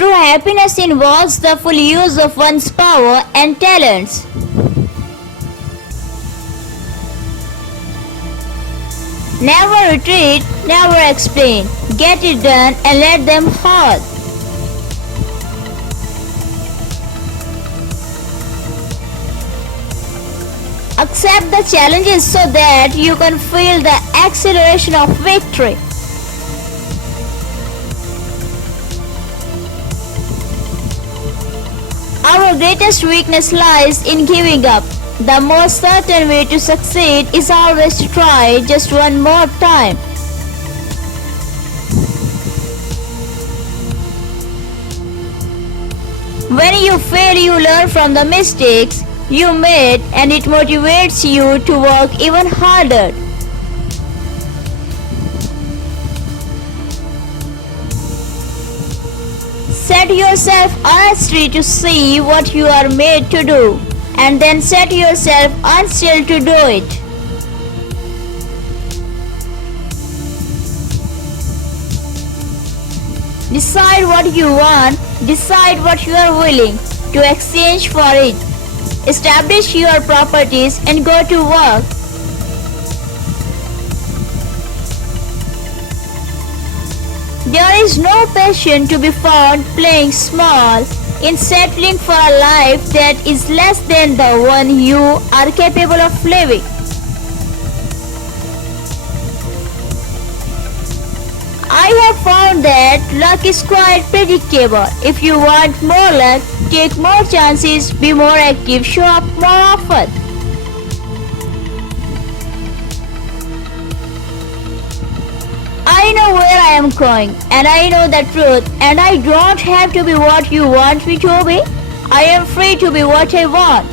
True happiness involves the full use of one's power and talents. Never retreat, never explain. Get it done and let them hurt. Accept the challenges so that you can feel the acceleration of victory. Our greatest weakness lies in giving up. The most certain way to succeed is always to try just one more time. When you fail, you learn from the mistakes you made, and it motivates you to work even harder. Set yourself honestly to see what you are made to do, and then set yourself unstill to do it. Decide what you want, decide what you are willing to exchange for it. Establish your properties and go to work. There is no passion to be found playing small in settling for a life that is less than the one you are capable of living. I have found that luck is quite predictable. If you want more luck, take more chances, be more active, show up more often. I know where I am going, and I know the truth, and I don't have to be what you want me to be. I am free to be what I want.